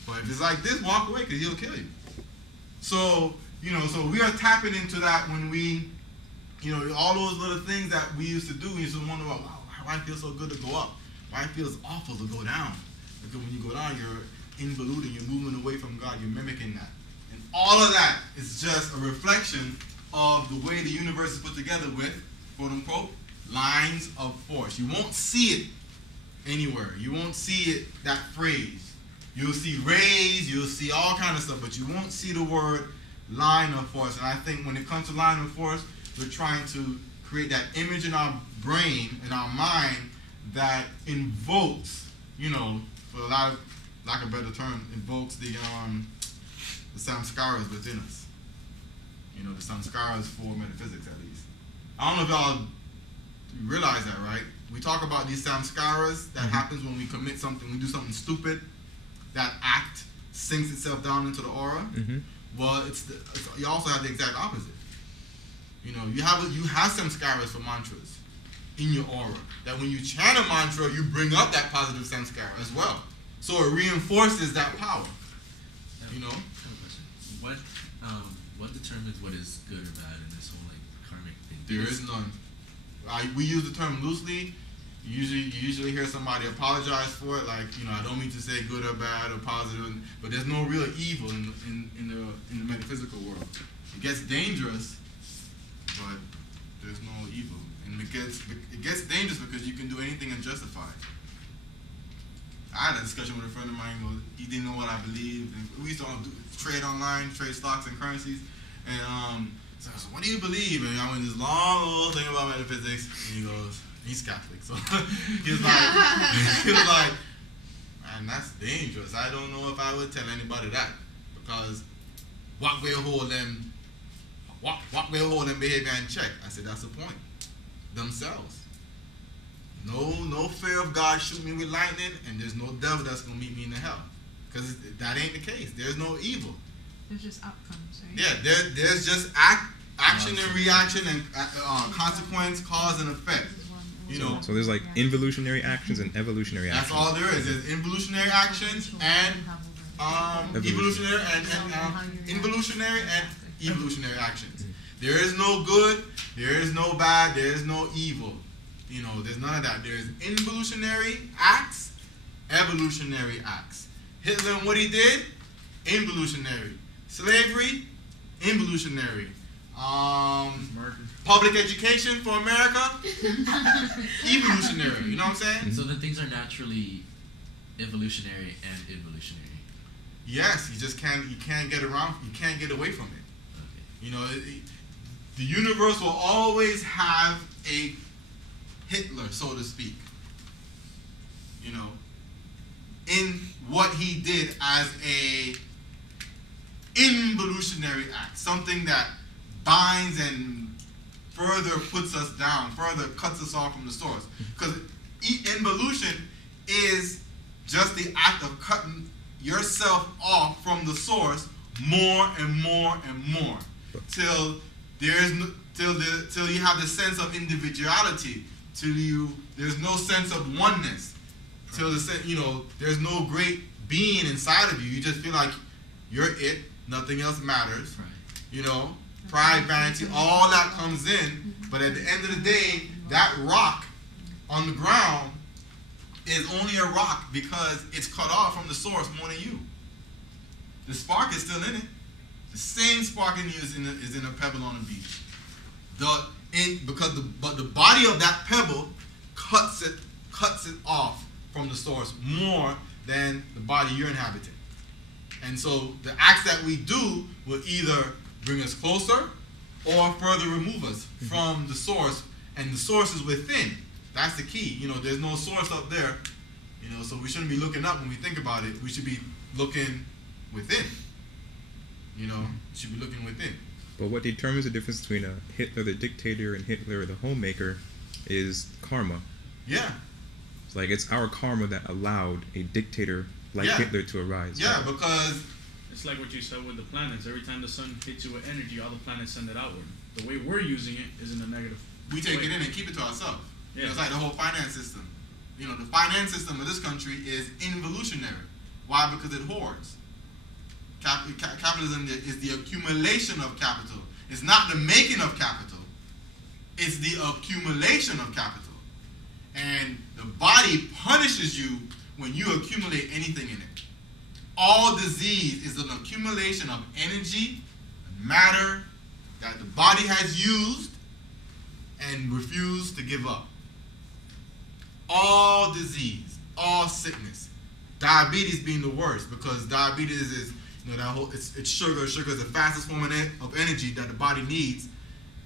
But if it's like this, walk away because he'll kill you. So So we are tapping into that when we, all those little things that we used to do. We used to wonder about, wow, why it feels so good to go up? Why it feels awful to go down? Because when you go down, you're involuting, you're moving away from God, you're mimicking that. And all of that is just a reflection of the way the universe is put together with, quote unquote, lines of force. You won't see it anywhere. You won't see it, that phrase. You'll see rays, you'll see all kind of stuff, but you won't see the word line of force. And I think when it comes to line of force, we're trying to create that image in our brain, in our mind, that invokes, for a lot of lack of a better term, invokes the samskaras within us. The samskaras for metaphysics, at least. I don't know if y'all realize that, right? We talk about these samskaras that happens when we commit something, we do something stupid. That act sinks itself down into the aura. Mm-hmm. Well, you also have the exact opposite. You have samskaras for mantras in your aura. That when you chant a mantra, you bring up that positive samskara as well. So it reinforces that power. I have a question. What determines what is good or bad in this whole karmic thing? There is none. We use the term loosely. You usually hear somebody apologize for it, I don't mean to say good or bad or positive, but there's no real evil in the metaphysical world. It gets dangerous, but there's no evil, and it gets dangerous because you can do anything and justify it. I had a discussion with a friend of mine. He didn't know what I believed, and we used to trade online, trade stocks and currencies, and so I said, "What do you believe?" And I went this long little thing about metaphysics, and he goes, he's Catholic, so he was like, man, that's dangerous. I don't know if I would tell anybody that, because what will hold them behavior in check? I said, that's the point. Themselves. No fear of God shoot me with lightning, and there's no devil that's gonna meet me in the hell, because that ain't the case. There's no evil. There's just outcomes, right? Yeah, there's just action and reaction and consequence, cause and effect. So there's involutionary actions and evolutionary actions. That's all there is. There's involutionary actions and evolutionary and involutionary and evolutionary actions. There is no good, there is no bad, there is no evil. There's none of that. There's involutionary acts, evolutionary acts. Hitler and what he did, involutionary. Slavery, involutionary. Public education for America, evolutionary. You know what I'm saying? So then things are naturally evolutionary and involutionary. Yes, you just can't. You can't get around. You can't get away from it. Okay. The universe will always have a Hitler, so to speak. In what he did as a involutionary act, something that binds and further puts us down, further cuts us off from the source. Because involution is just the act of cutting yourself off from the source more and more and more, till you have the sense of individuality, till there's no sense of oneness, till there's no great being inside of you. You just feel like you're it, nothing else matters. Right. Pride, vanity, all that comes in, but at the end of the day, that rock on the ground is only a rock because it's cut off from the source more than you. The spark is still in it. The same spark in you is in a pebble on the beach. But the body of that pebble cuts it off from the source more than the body you're inhabiting. And so the acts that we do will either bring us closer or further remove us from the source, and the source is within. That's the key. There's no source up there, so we shouldn't be looking up when we think about it. We should be looking within. Should be looking within. But what determines the difference between a Hitler the dictator and Hitler the homemaker is karma. Yeah. It's our karma that allowed a dictator like Hitler to arise. Yeah, because it's like what you said with the planets. Every time the sun hits you with energy, all the planets send it outward. The way we're using it is in a negative. We take it in and keep it to ourselves. Yeah. It's like the whole finance system. The finance system of this country is involutionary. Why? Because it hoards. Capitalism is the accumulation of capital. It's not the making of capital. It's the accumulation of capital. And the body punishes you when you accumulate anything in it. All disease is an accumulation of energy, matter that the body has used and refused to give up. All disease, all sickness. Diabetes being the worst, because diabetes is, that whole, it's sugar. Sugar is the fastest form of energy that the body needs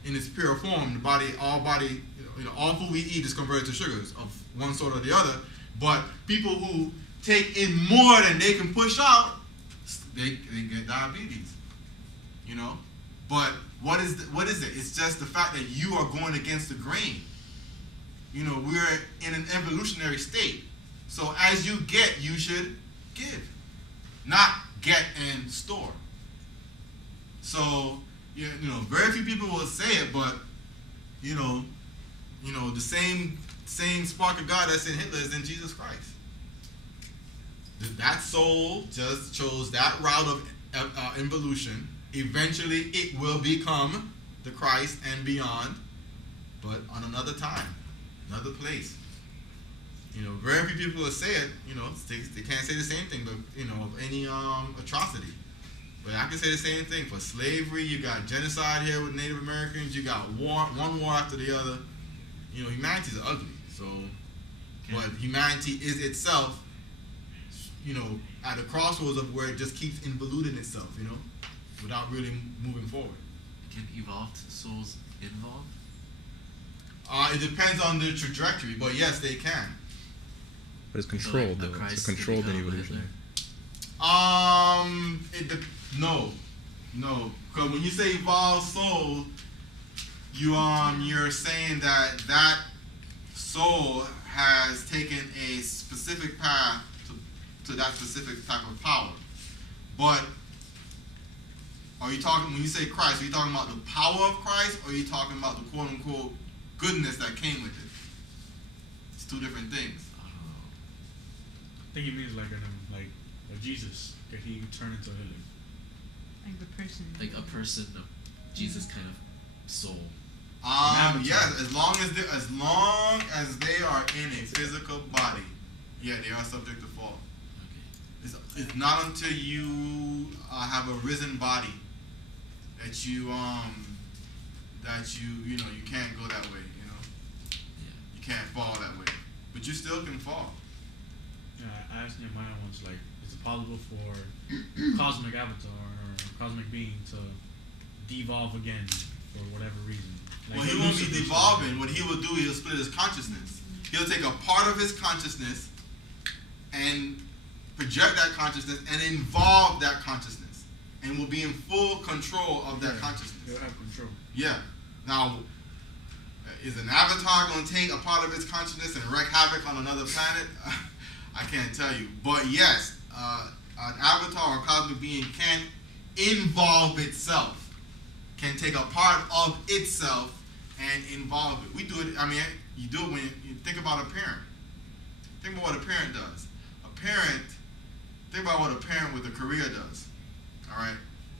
in its pure form. The body, all food we eat is converted to sugars of one sort or the other. But people who take in more than they can push out, they get diabetes. But what is it? It's just the fact that you are going against the grain. We're in an evolutionary state. So as you get, you should give, not get and store. So very few people will say it, but the same spark of God that's in Hitler is in Jesus Christ. That soul just chose that route of evolution. Eventually, it will become the Christ and beyond, but on another time, another place. Very few people will say it. They can't say the same thing, but of any atrocity. But I can say the same thing for slavery. You got genocide here with Native Americans. You got one war after the other. Humanity is ugly. So, but humanity is itself, at a crossroads of where it just keeps involuting itself, without really moving forward. Can evolved souls evolve? It depends on their trajectory, but yes, they can. But it's controlled, though. It's a controlled evolution. No. Because when you say evolved soul, you're saying that soul has taken a specific path to that specific type of power. But are you talking, when you say Christ, are you talking about the power of Christ, or are you talking about the quote unquote goodness that came with it? It's two different things. I think he means like Jesus, that he turned into Hitler. Like the person. Like a person of Jesus kind of soul. Yes, as long as they are in a physical body, yeah, they are subject to fall. Okay. It's not until you have a risen body that you can't go that way. You can't fall that way, but you still can fall. Yeah, I asked Nehemiah once, like, is it possible for cosmic avatar or cosmic being to devolve again for whatever reason? Like, Well, he won't be devolving. What he will do, he'll split his consciousness. He'll take a part of his consciousness and project that consciousness and involve that consciousness, and will be in full control of that consciousness. He'll have control. Yeah. Now, is an avatar going to take a part of its consciousness and wreak havoc on another planet? I can't tell you. But yes, an avatar or cosmic being can involve itself, can take a part of itself and involve it. We do it, you do it when you think about a parent. Think about what a parent does. Think about what a parent with a career does. All right?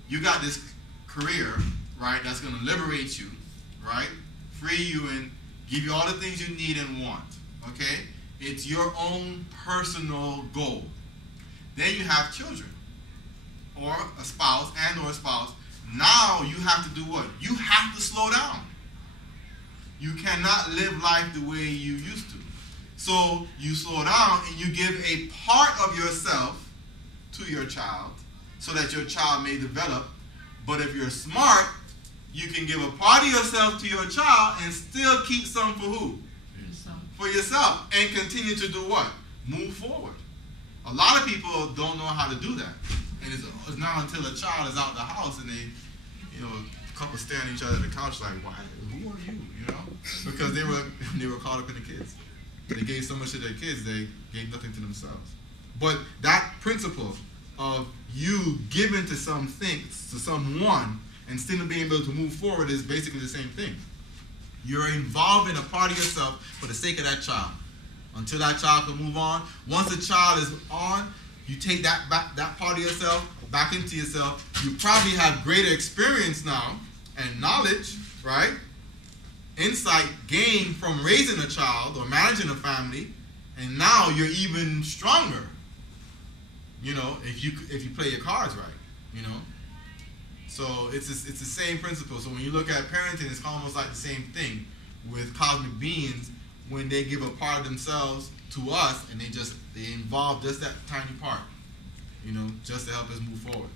You got this career, right, that's going to liberate you, right? Free you and give you all the things you need and want, okay? It's your own personal goal. Then you have children or a spouse or a spouse. Now you have to do what? You have to slow down. You cannot live life the way you used to. So you slow down and you give a part of yourself to your child so that your child may develop. But if you're smart, you can give a part of yourself to your child and still keep some for who? For yourself. And continue to do what? Move forward. A lot of people don't know how to do that. And it's not until a child is out the house and they, a couple staring at each other at the couch like, why? Who are you? Because they were caught up in the kids. They gave so much to their kids, they gave nothing to themselves. But that principle of you giving to someone and still being able to move forward is basically the same thing. You're involved in a part of yourself for the sake of that child. Until that child can move on. Once the child is on, you take that part of yourself, back into yourself. You probably have greater experience now and knowledge, right? Insight gained from raising a child or managing a family, and now you're even stronger. You know, if you play your cards right, you know. So it's the same principle. So when you look at parenting, it's almost like the same thing with cosmic beings when they give a part of themselves to us, and they involve just that tiny part, you know, just to help us move forward.